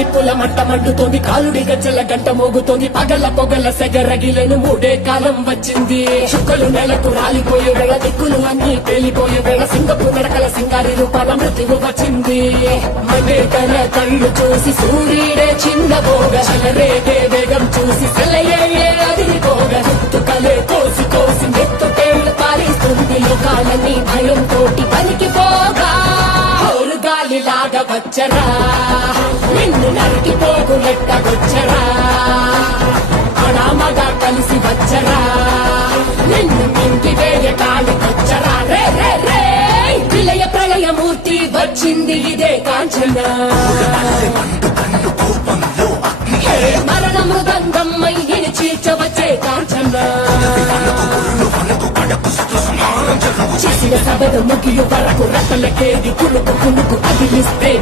నిప్పుల మంట మండుతోంది, కాలుడి గజ్జల గంట మోగుతోంది, పగల పొగల సెగరగిలను మూడే కాలం వచ్చింది. చుక్కలు నెలకు రాలిపోయే వేళ, దిక్కులు అన్ని పేలిపోయే వేళ, సింగపు నడకల సింగారి రూపాల మృత్యువు వచ్చింది. మనే తన కళ్ళు చూసి సూర్యుడే చిన్నబోగ, చలరేగే వేగం చూసి సెలయే అదిరిపోగ, తుకలే కోసి కోసి నెత్తుకేళ్లు పాలిస్తుంది. లోకాలన్నీ భయం తోటి పలికిపోగా, గాలిలాగా వచ్చరా, నిన్ను నరికిపోగు లెక్కగొచ్చరా, అడామగా కలిసి వచ్చరా, నిన్ను ఇంటి వేయ కాలికొచ్చరా. రే రే రే విలయ ప్రళయమూర్తి వచ్చింది ఇదే కాంచన, మరణ మృదంగమ్మై చీల్చవచ్చే కాంచన. చేసిన సభను ముగియు వరకు రతలకేది కులుకు కులుకు అదిలిస్తే